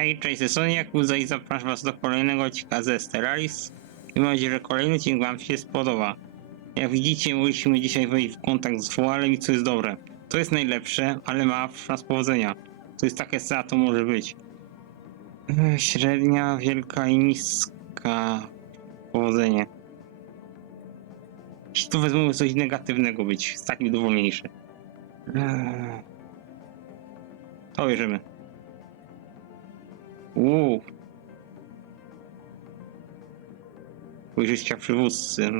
Hej, cześć, jestem Jakuza i zapraszam was do kolejnego odcinka ze Stellaris. Mam nadzieję, że kolejny odcinek wam się spodoba. Jak widzicie, musimy dzisiaj wejść w kontakt z Fualem i co jest dobre. To jest najlepsze, ale ma szans powodzenia. To jest takie SEA, to może być. Ech, Średnia, wielka i niska. Powodzenie. Jeśli tu wezmę coś negatywnego być, z takim dowolniejszy. Ech. To bierzemy. Uuu. Ujrzyścia przywódcy.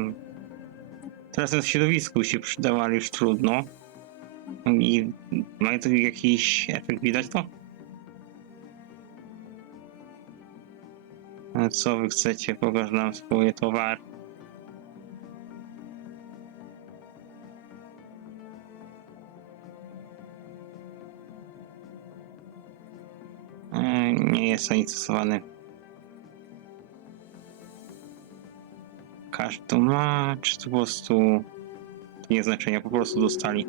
Teraz na środowisku się przydawali już trudno. I ma to jakiś efekt, widać to? A Co wy chcecie? Pokaż nam swoje towary. Nie jest zainteresowany. Każdy to ma, czy to po prostu nie znaczenia, po prostu dostali.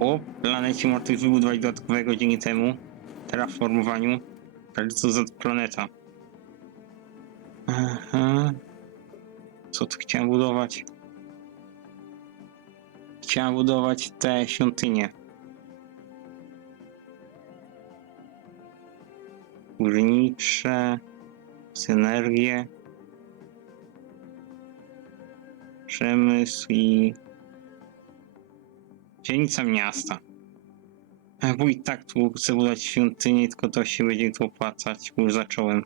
O, planecie martwych wybudowali dodatkowego dzięki temu terraformowaniu. Ale co za planeta? Aha. Co tu chciałem budować? Chciałem budować te świątynie. Górnicze, synergię, przemysł i dzielnica miasta. Bo i tak tu chcę budować świątynię, tylko to się będzie tu opłacać, już zacząłem.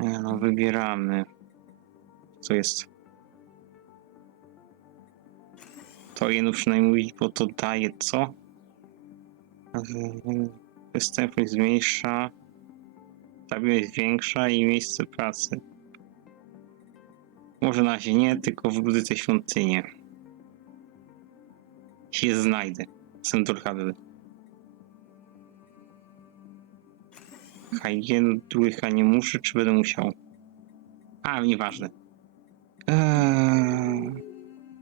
E, No wybieramy. Co jest? To jedno przynajmniej bo to daje co? Występność zmniejsza, stabilność większa i miejsce pracy. Może na razie nie, tylko wybuduję te świątynie. Się znajdę. Jestem turchawy. Hygien trójka nie muszę, czy będę musiał? A, nieważne. Eee,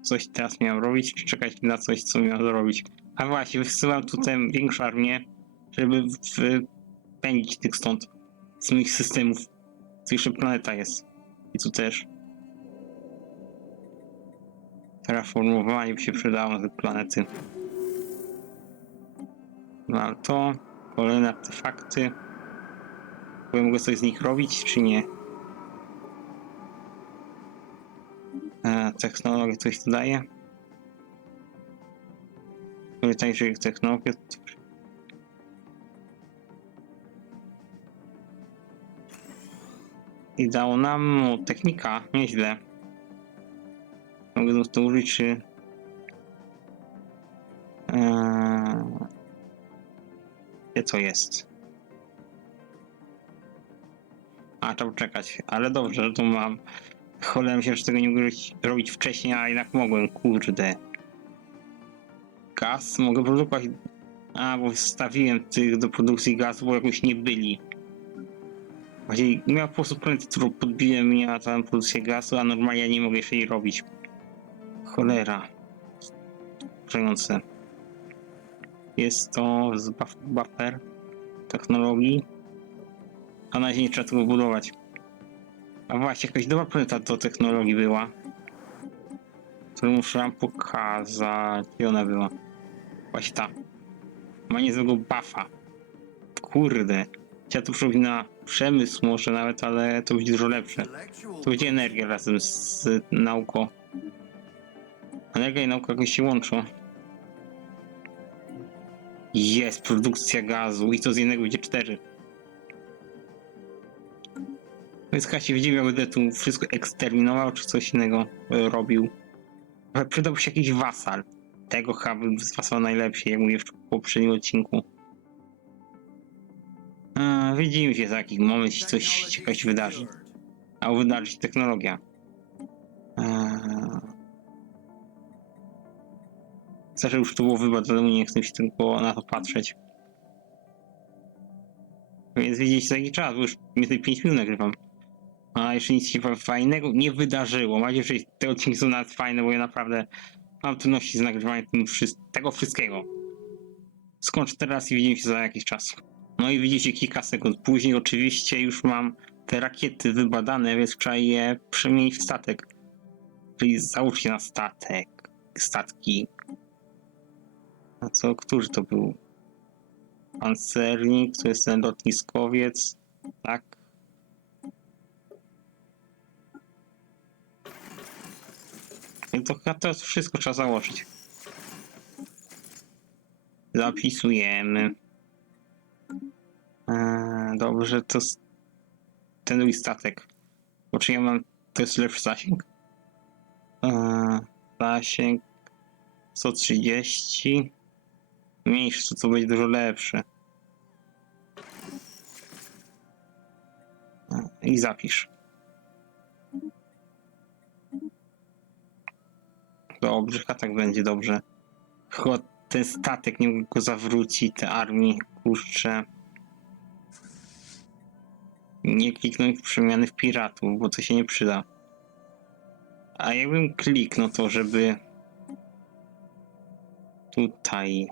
coś teraz miałem robić, czy czekać na coś, co miałem zrobić? A właśnie, wysyłam tutaj większą armię, żeby wypędzić tych stąd, z moich systemów. Tu jeszcze planeta jest. I tu też. Terraformowanie by się przydało na te planety. No ale to, kolejne artefakty. Bo ja mogę coś z nich robić, czy nie? Technologia coś tu daje? Pamiętaj, że technologia. I dało nam technika, nieźle. Mogę to użyć, czy... Eee... To jest? A, trzeba czekać, ale dobrze, że to mam. Cholera się, że tego nie mogę robić- wcześniej, a jednak mogłem, kurde gaz mogę produkować. A, bo wstawiłem tych do produkcji gazu, bo jakoś nie byli. Właśnie miał po prostu podbiłem miała tam produkcję gazu, a normalnie nie mogę jeszcze jej robić. Cholera. Wkurzające. Jest to z buff buffer technologii. A na razie nie trzeba tego budować. A właśnie, jakaś dobra planeta do technologii była. Którą muszę wam pokazać. Gdzie ona była? Właśnie ta. Ma niezłego buffa. Kurde. Chciała tu przerobić na przemysł może nawet, ale to będzie dużo lepsze. To będzie energia razem z nauką. Energia i nauka jakoś się łączą. Jest produkcja gazu i to z jednego będzie cztery. Więc chyba się widział, jak będę tu wszystko eksterminował, czy coś innego e, robił. Ale przydałby się jakiś wasal. Tego chyba bym z wasal najlepszy, jak mówię w poprzednim odcinku. A, widzimy się za jakiś moment, jeśli coś ciekawego się wydarzy. A wydarzy się technologia. A... Zawsze już to było wybadane, nie chcę się tylko na to patrzeć. Więc widzicie za jaki czas, bo już więcej 5 minut nagrywam. A jeszcze nic się fajnego nie wydarzyło. Mam nadzieję, że te odcinki są nawet fajne, bo ja naprawdę mam trudności z nagrywaniem tego wszystkiego. Skończę teraz i widzimy się za jakiś czas. No i widzicie kilka sekund później oczywiście już mam te rakiety wybadane, więc trzeba je przemienić w statek. Czyli załóż się na statek. Statki. A co, którzy to był? Pancernik, to jest ten lotniskowiec. Tak. I to chyba to wszystko trzeba założyć. Zapisujemy. Eee, dobrze, to ten mój statek. Bo czy ja mam. To jest lepszy zasięg? Eee, zasięg 130. Mniejszy, to to będzie dużo lepsze. Eee, I zapisz. Dobrze, chyba tak będzie dobrze. Chyba ten statek nie mógł go zawrócić, te armii, kurczę. Nie kliknąć przemiany w piratów, bo to się nie przyda. A jakbym kliknął to, żeby tutaj.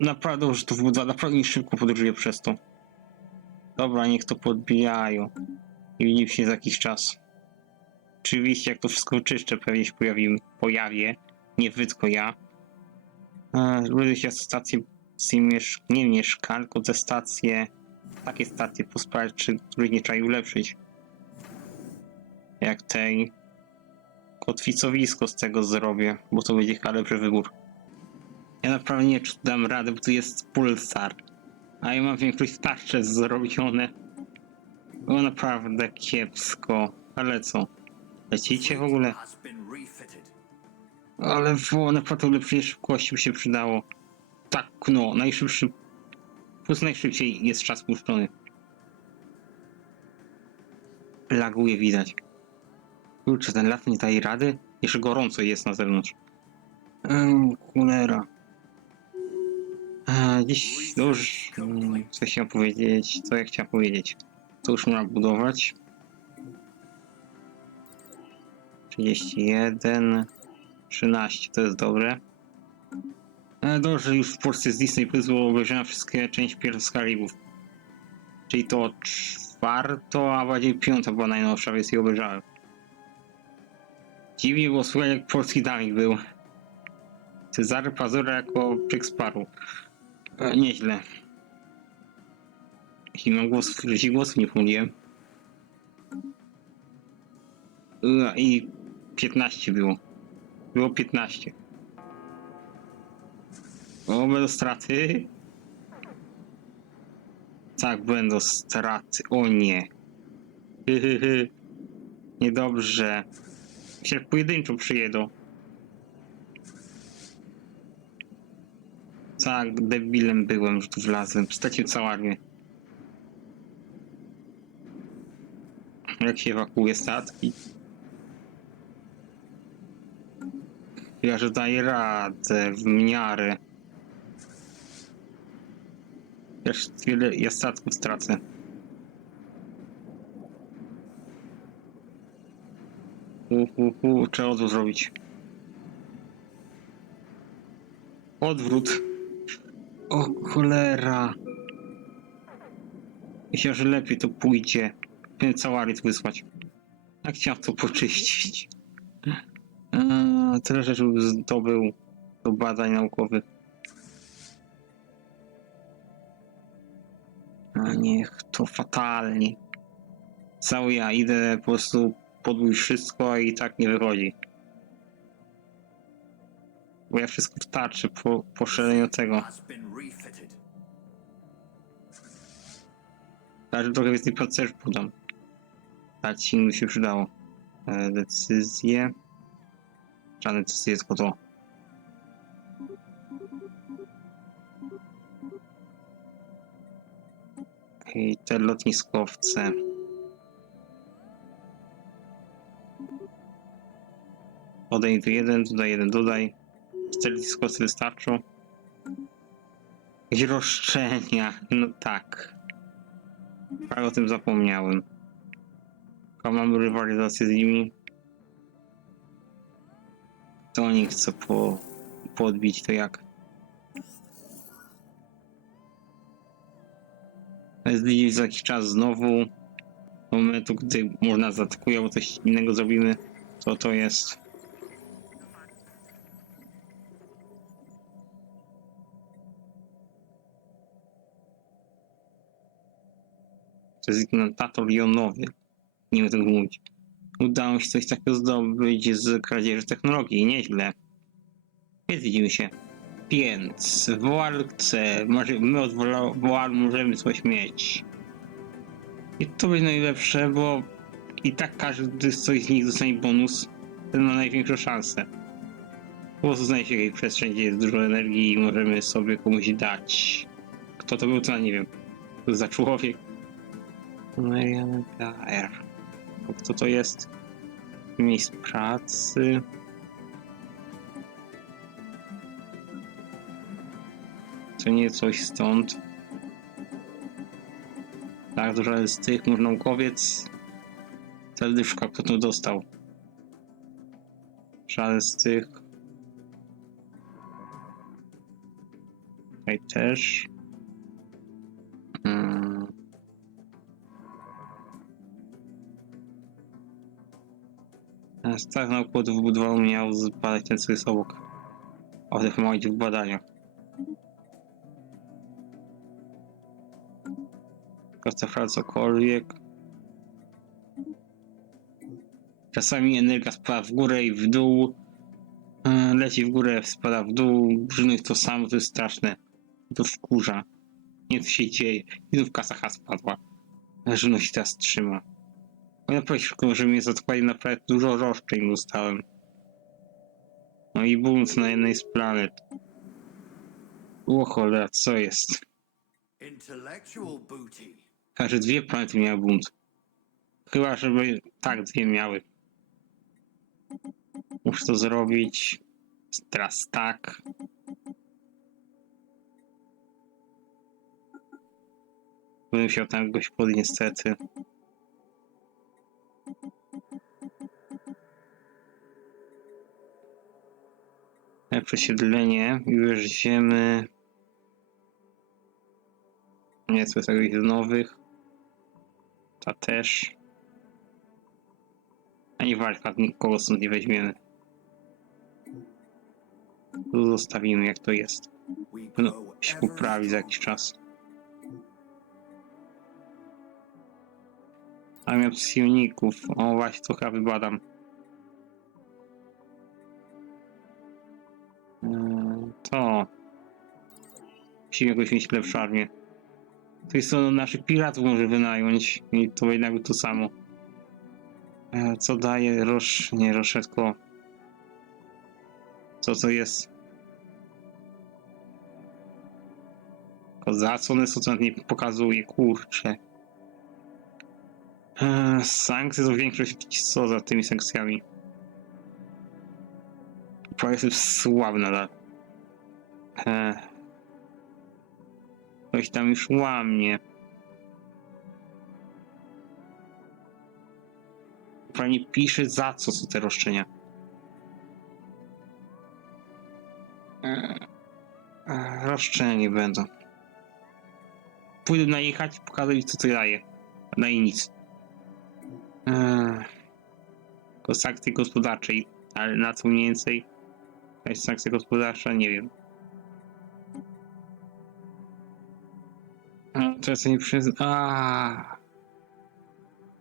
Naprawdę, że to wygląda naprawdę nie szybko podróżuję przez to. Dobra, niech to podbijają. I widzimy się za jakiś czas. Oczywiście, jak to wszystko czyszczę, pewnie się pojawi, pojawię. Nie tylko ja. E, Ludzie się stacje, miesz nie mieszka, tylko te stacje, takie stacje posprawdzić, czy których nie trzeba ulepszyć. Jak tej kotwicowisko z tego zrobię, bo to będzie chyba lepszy wybór. Ja naprawdę nie dam radę, bo tu jest pulsar. A ja mam większość tarcze zrobione. Było naprawdę kiepsko. Ale co? Lecicie w ogóle? Ale wo, naprawdę ulepszenie szybkości by się przydało. Tak, no, najszybszy. Plus najszybciej jest czas puszczony. Laguje widać. Kurczę, ten lat nie daje rady? Jeszcze gorąco jest na zewnątrz. Ehm, cholera. A, dziś, no już, co chciałem powiedzieć, co ja chciałem powiedzieć. To już można budować. 31, 13, to jest dobre. E, dobrze, już w Polsce z Disney Plus było obejrzane wszystkie części pierwszych Karibów. Czyli to czwarto, a bardziej piąta była najnowsza, więc je obejrzałem. Dziwnie było słuchać jak polski damik był. Cezary Pazura jako Jack Sparrow. E, nieźle. Jeśli mam głos, jeśli głosu nie pomyliłem. E, I 15 było. Było 15. O, będą straty. Tak, będą straty. O nie. Niedobrze. Się pojedynczo przyjedą. Tak, debilem byłem, że tu wlazłem. Stracił całą armię. Jak się ewakuuje statki? Ja że daję radę w miarę. Jeszcze wiele ja statków stracę. Hu, hu, hu, trzeba odwrót zrobić. Odwrót. O cholera. Myślę, że lepiej to pójdzie. Ten całaryt wysłać. Jak chciałem to poczyścić. Tyle rzeczy zdobył do badań naukowych. A niech to fatalnie. Cały ja idę po prostu podbój wszystko i tak nie wychodzi. Bo ja wszystko wtarczę po, po tego. Także trochę więcej pancerz podam. Dać im by się przydało. E, decyzje. Żadne decyzje, tylko to. I te lotniskowce. Dodaj tu jeden, dodaj jeden, dodaj. Cztery lotniskowce wystarczą. Roszczenia, no tak. Ale o tym zapomniałem. A mam rywalizację z nimi. To oni chcą po podbić, to jak? Zbliżyć za jakiś czas znowu. Do momentu, gdy można zaatakuje, albo coś innego zrobimy, to to jest. To jest ignitator jonowy. Nie wiem tego mówić. Udało się coś takiego zdobyć z kradzieży technologii. Nieźle. Więc widzimy się. Więc w walce może, my od możemy coś mieć. I to będzie najlepsze, bo i tak każdy z coś z nich dostanie bonus. Ten ma największą szansę. Po prostu znajdzie się jakiejś przestrzeń, gdzie jest dużo energii i możemy sobie komuś dać. Kto to był, to nie wiem. To za człowiek? R. Kto to jest? Miejsc pracy. To nie coś stąd. Tak, dużo z tych, może naukowiec. Teldyszka, kto to dostał? Żaden z tych. Tutaj też. Mm. Stach naukowców wybudował miał zbadać ten, co jest obok. O tych ma w badania. Kostefra cokolwiek. Czasami energia spada w górę i w dół. E, Leci w górę, spada w dół. Brzynów to samo, to jest straszne. To wkurza. Nie co się dzieje. I tu w kasacha spadła. Żywność teraz trzyma. No prosił, że mnie zatkali naprawdę dużo roszczeń dostałem. No i bunt na jednej z planet. O cholera, co jest? Każde dwie planety miały bunt. Chyba, żeby tak dwie miały. Muszę to zrobić. Teraz tak. Będę musiał tam goś podnieść niestety. E, Przesiedlenie i wieziemy. Nie, jest jakichś nowych. Ta też. Ani walka, nikogo stąd nie weźmiemy. Tu zostawimy jak to jest. No, się poprawi za jakiś czas. A miał psioników. O, właśnie trochę wybadam. Eee, To. Musimy jakoś mieć lepszą. To jest to naszych piratów może wynająć i to jednak to samo. Eee, Co daje rosz... nie roszetko. Co to jest? Kozacone są, co nie pokazuje, kurczę. Eee, sankcje to większość co za tymi sankcjami. Jest słaby nadal. Eee. Ktoś tam już łamie. Prawie pisze za co są te roszczenia. Eee. Eee, Roszczenia nie będą. Pójdę najechać i pokazać co to daje. No i nic. Sankcje gospodarczej, ale na co mniej więcej? Jakaś sankcja gospodarcza? Nie wiem. A, sobie nie przyzna... A.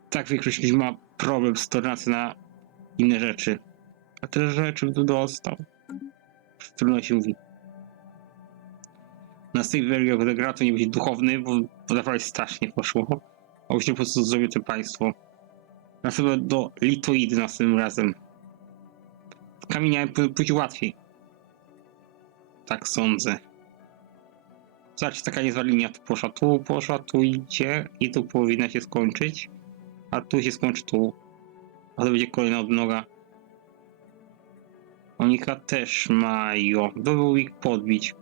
Tak ludzi ma problem z tolerancją na inne rzeczy. A te rzeczy tu dostał. Trudno się mówi. Na gra to nie będzie duchowny, bo, bo strasznie poszło. A już po prostu zrobię to państwo. Na do litoidy następnym razem. Powinno pójść łatwiej. Tak sądzę. Zobaczcie, taka niezła linia tu poszła, tu poszła, tu idzie i tu powinna się skończyć. A tu się skończy tu. A to będzie kolejna odnoga. Oni chyba też mają. Byłby ich podbić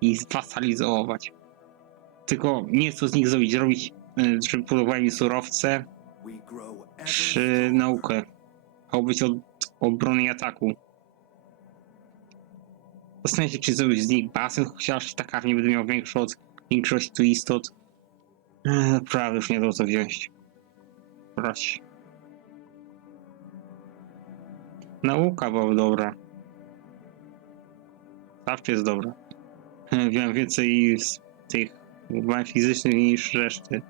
i zwasalizować. Tylko nie co z nich zrobić. Zrobić, y, żeby podobały mi surowce czy naukę. Miał być od obrony i ataku. Zastanawiam się, czy zrobić z nich basen, chociaż ta karnie będę miał większą od większości tu istot. Eee, Naprawdę już nie do co wziąć. Brać. Nauka byłaby dobra. Zawsze jest dobra. Eee, Wiem więcej z tych badań fizycznych niż reszty.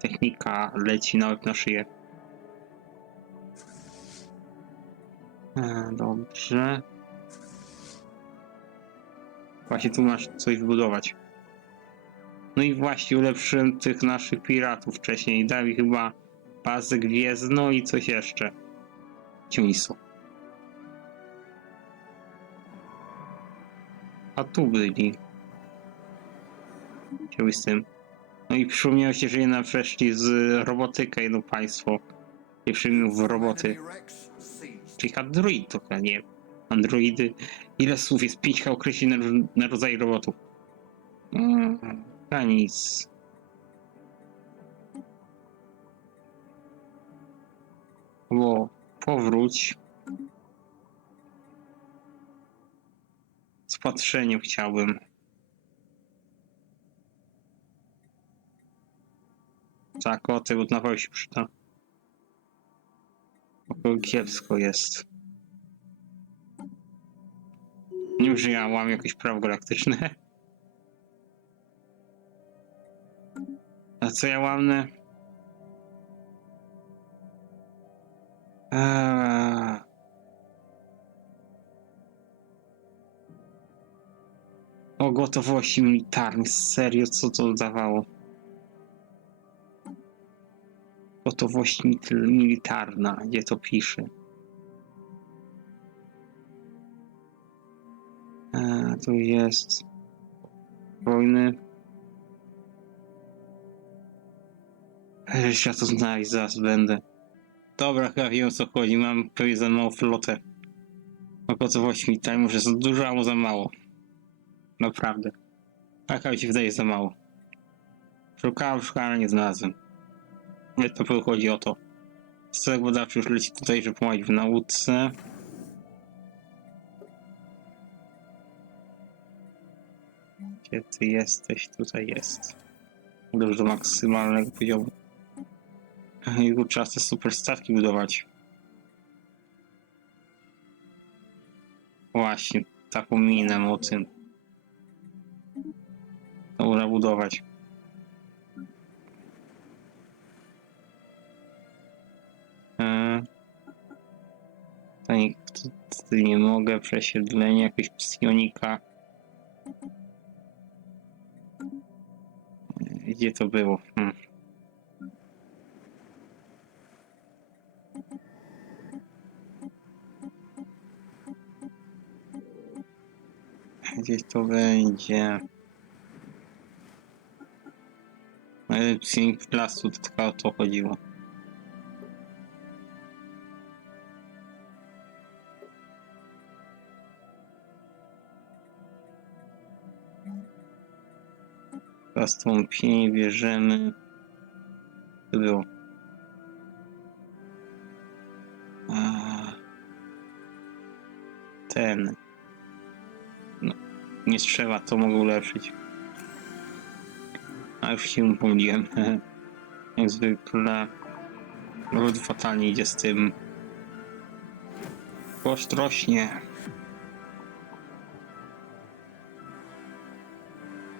Technika leci nawet na szyję. Eee, Dobrze. Właśnie tu masz coś wybudować. No i właśnie ulepszyłem tych naszych piratów wcześniej. Mi chyba bazę gwiezdną i coś jeszcze. Są? A tu byli. Chciałby z tym. No i przypomniało się, że jednak przeszli z robotyka jedno państwo. I w roboty. Enemy Rex seized. Czyli android to nie. Androidy. Ile słów jest 5 określeń na, na rodzaj robotów? Mm, a nic. Bo powróć. Z patrzeniem chciałbym. Tak, o tego na się przyda. Kiepsko jest. Nie wiem, że ja łamię jakieś prawo galaktyczne. A co ja łamnę? Eee. O gotowości militarnej, serio, co to dawało? Mit- militarna, gdzie to pisze? E, tu jest wojny. Ech, Ja to znaleźć zaraz będę. Dobra, chyba wiem o co chodzi. Mam prawie za małą flotę. O gotowość militarnej może za dużo, albo za mało. Naprawdę. Taka mi się wydaje za mało. Szukałem, szukałem, nie znalazłem. To chyba chodzi o to. Stek badawczy już leci tutaj, żeby pomagać w nauce. Gdzie ty jesteś? Tutaj jest. Dobrze do maksymalnego poziomu. Tu trzeba te super statki budować. Właśnie, taką minę o tym. Można budować. To nie mogę, przesiedlenie jakiegoś psionika. Gdzie to było? Hmm. Gdzieś to będzie. Ale Psink plastu to tylko o to chodziło. Zastąpienie bierzemy. To było. Ten. No, nie trzeba, to mogę ulepszyć. A już się pomyliłem. Jak zwykle. Lud fatalnie idzie z tym. Koszt rośnie.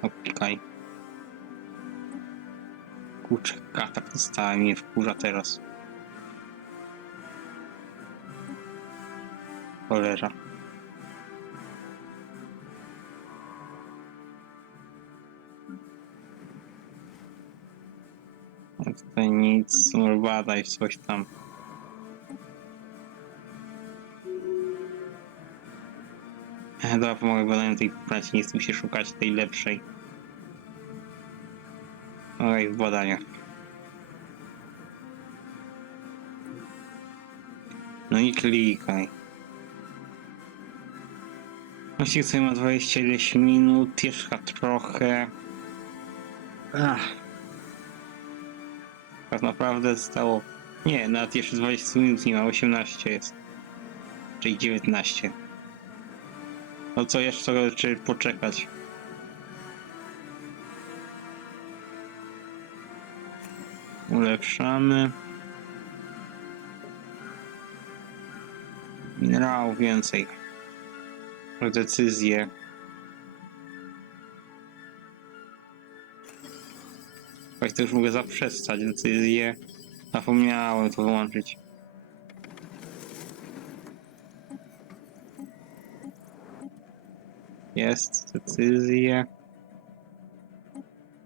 Okej. Kurczę, katak dostałem mnie wkurza teraz. Cholera. A Tutaj nic, może badaj coś tam. Dobra, pomogę badaniu tej pracy, nie chcę się szukać tej lepszej. Oj, w badaniach. No i klikaj. Właściwie sobie ma 20 ileś minut, jeszcze trochę. Ach. Tak naprawdę zostało... Nie, nawet jeszcze 20 minut nie ma, 18 jest. Czyli 19. No co jeszcze, czy poczekać? Ulepszamy. Minerałów więcej. Decyzje. Właśnie to już mogę zaprzestać decyzję. Zapomniałem to wyłączyć. Jest decyzje.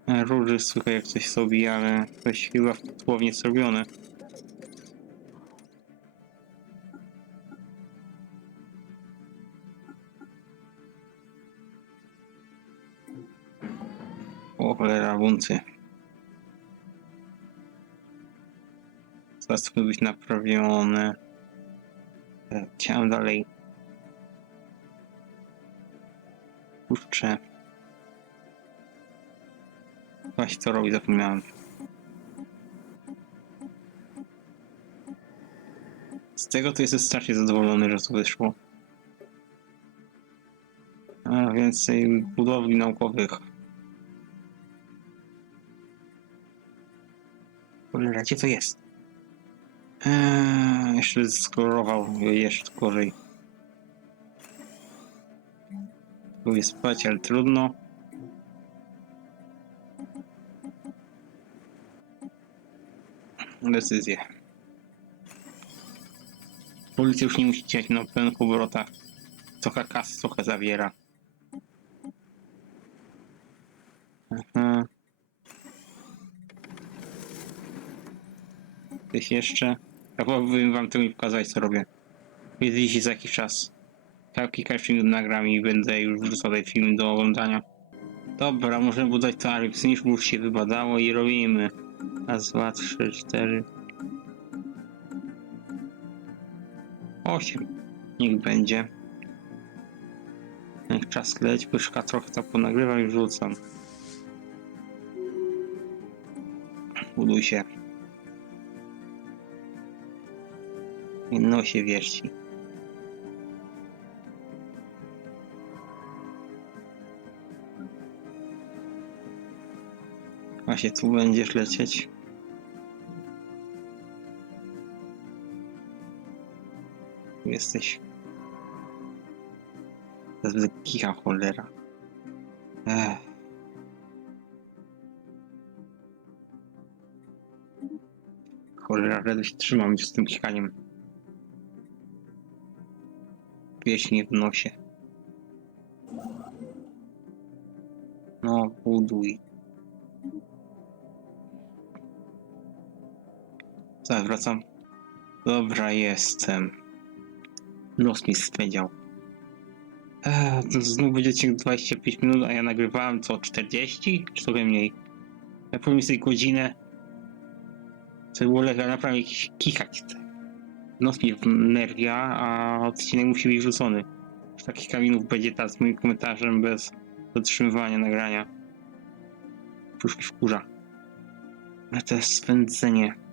Róży słychać jak coś sobie, ale coś chyba słownie zrobione. O cholera, buncy. Zaraz być naprawione. E, Chciałem dalej. Kurczę. Właśnie to robi, zapomniałem. Z tego to jestem strasznie zadowolony, że to wyszło. A więcej budowli naukowych. Cholera, gdzie to jest? Eee, jeszcze skolorował jeszcze gorzej. Próbuję spać, ale trudno. Decyzję. Policja już nie musi działać na pełnych obrotach. Trochę kas, trochę zawiera. Aha. Coś jeszcze? Ja powiem wam to mi pokazać co robię. Widzicie za jakiś czas. Tak, kilka minut nagram i będę już wrzucał ten film do oglądania. Dobra, możemy budować taryf, niż już się wybadało i robimy. Raz, dwa, trzy, cztery. Osiem. Niech będzie. Niech czas leć, pyszka trochę to ponagrywam i wrzucam. Buduj się. I no się Właśnie tu będziesz lecieć. Tu jesteś. To jest kicha cholera. Ech. Cholera, ledwo się trzymam z tym kichaniem. Pieśń w nosie. No, buduj. Tak, wracam. Dobra, jestem. Los mi spędział. Eee, znów będzie odcinek 25 minut, a ja nagrywałem co 40? Czy trochę mniej? Ja powiem sobie godzinę. To było lepiej, naprawdę jakiś kichać. Nos mnie nerwia, a odcinek musi być wrzucony. Takich kamienów będzie ta z moim komentarzem bez zatrzymywania nagrania. Już mi wkurza. Ale to jest spędzenie.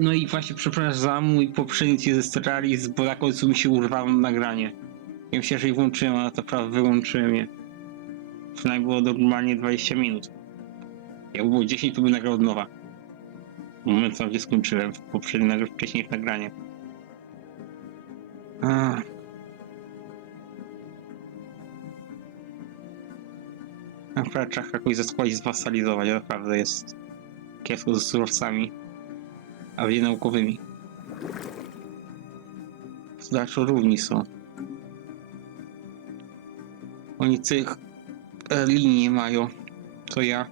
No i właśnie przepraszam za mój poprzedni ci ze Stellaris, bo na końcu mi się urwało nagranie. Ja myślałem, że je włączyłem, ale to prawda wyłączyłem je. Przynajmniej było normalnie 20 minut. Jak było 10, to bym nagrał od nowa. Moment, gdzie skończyłem w poprzednim wcześniej nagranie. A. Naprawdę trzeba jakoś zeskładać, zwasalizować, naprawdę jest kiepsko ze surowcami a wie naukowymi. Znaczy równi są. Oni tych linii mają, to ja.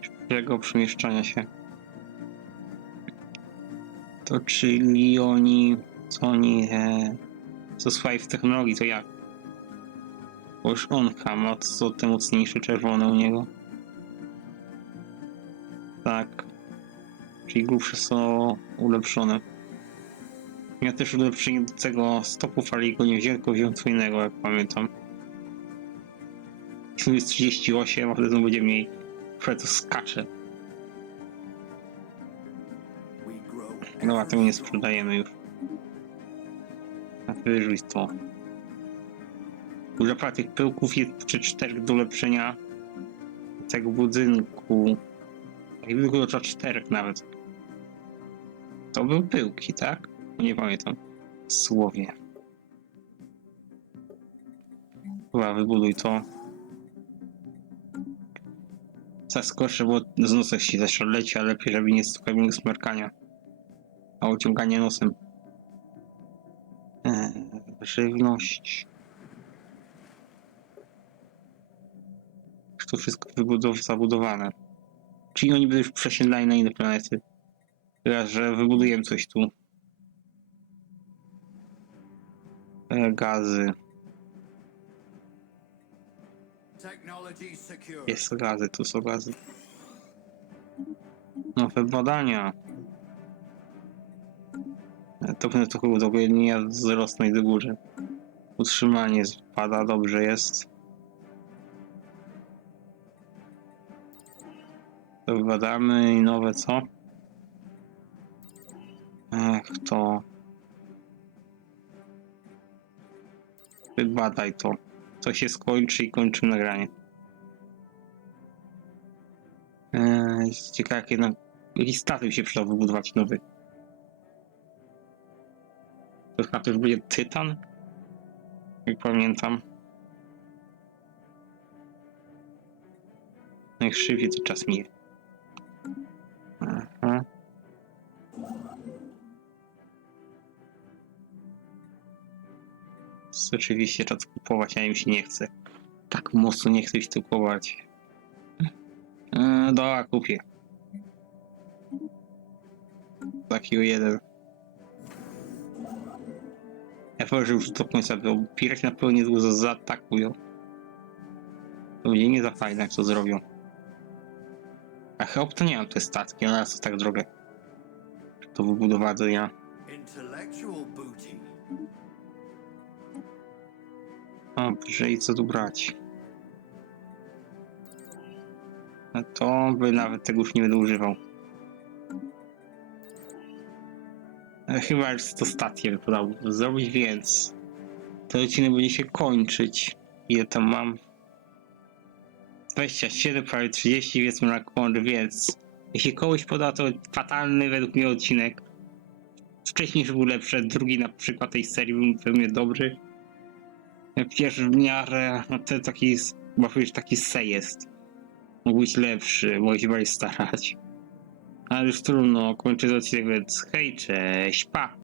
Szybkiego przemieszczania się. To czyli oni, co oni, e, co swoje w technologii, to jak? Bo już on ma, co te mocniejsze czerwone u niego. Tak. Czyli grubsze są ulepszone. Ja też ulepszenie do tego stopu fali go nie wziąłem, tylko co innego, jak pamiętam. Tu jest 38, a wtedy będzie mniej. Które to skacze. No a tego nie sprzedajemy już. Wyrzuć to. Duża tych pyłków jest czy czterech do ulepszenia tego budynku. I tylko do czterech nawet. To były pyłki, tak? Nie pamiętam. Słowie. Chyba wybuduj to. Zaskoczę, bo z nosem się też leci, ale lepiej, żeby nie słuchał smerkania. A uciąganie nosem. Eee, żywność. To wszystko wybudow- zabudowane. Czyli oni by już przesiedlali na inne planety. Teraz, że wybudujemy coś tu. E, gazy. Jest gazy, tu są gazy. Nowe badania. E, To pewnie trochę udowodnienia wzrosną i do góry. Utrzymanie spada, dobrze jest. To badamy i nowe co? To... Wybadaj to. To się skończy i kończymy nagranie. Eee, ciekawe, jakie na... jakiś statek się przydał wybudować nowy. To chyba już będzie Tytan? Jak pamiętam. Najszybciej to czas mija. Oczywiście trzeba to kupować, a im się nie chce. Tak mocno nie chcę się kupować. Eee, dobra, kupię. Takiego jeden. Ja powiem, że już do końca, bo piraci na pewno niedługo za- zaatakują. To będzie nie za fajne, jak to zrobią. A chyba to nie mam te statki, ale to tak drogę. To wybudowania. Intellectual booty. Dobrze, i co tu brać? No to by nawet tego już nie będę używał. E, Chyba już to stację wypadało zrobić, więc ten odcinek będzie się kończyć. Ile tam mam? 27, prawie 30, więc na kończy, więc jeśli komuś poda to fatalny według mnie odcinek. Wcześniejszy był lepszy, drugi na przykład tej serii był pewnie dobry. Pierwszy w miarę, no ten taki, można powiedzieć, taki se jest. Mógł być lepszy, mogę się bardziej starać. Ale już trudno, kończę odcinek, więc hej, cześć, pa!